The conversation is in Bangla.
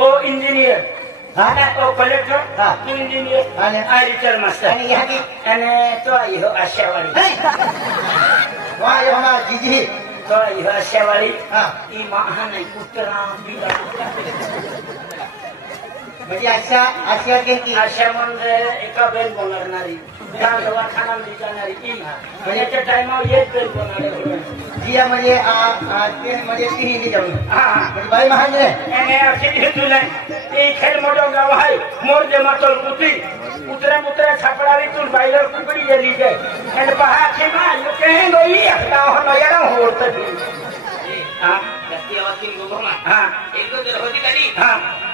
ও ইঞ্জিনিয়ার হ্যাঁ ও কলেক্টর হ্যাঁ ইঞ্জিনিয়ার মানে আইরিটার মাস্টার মানে ইয়া কি এনে তো আই হো আশাবাড়ি হ্যাঁ ওয়াই হামা জিজি তো আই হো আশাবাড়ি হ্যাঁ ই মাহা নাই পুত্রা বিলা বডি আশা আশা কে কি আশা মন্দে একা বেল বনার নারী গান দি জানারি ই মানে কে টাইম আও ইয়ে বেল বনারে જીયા મજે આ આજે મજે કી જમ હા મજે ભાઈ મહાન ને એ અસી હિન્દુ લે એ ખેલ મોડો ગાવ હાય મોર જે માતલ પુતી ઉતરે ઉતરે છાપડા રી તું બાઈલર કુકડી જેલી જે એન પહા છે મા લુકે હે ગઈ હતા હો ન યાર હોતે હા ગતિ અવતિન ગોભમા હા એક તો રોધી કરી હા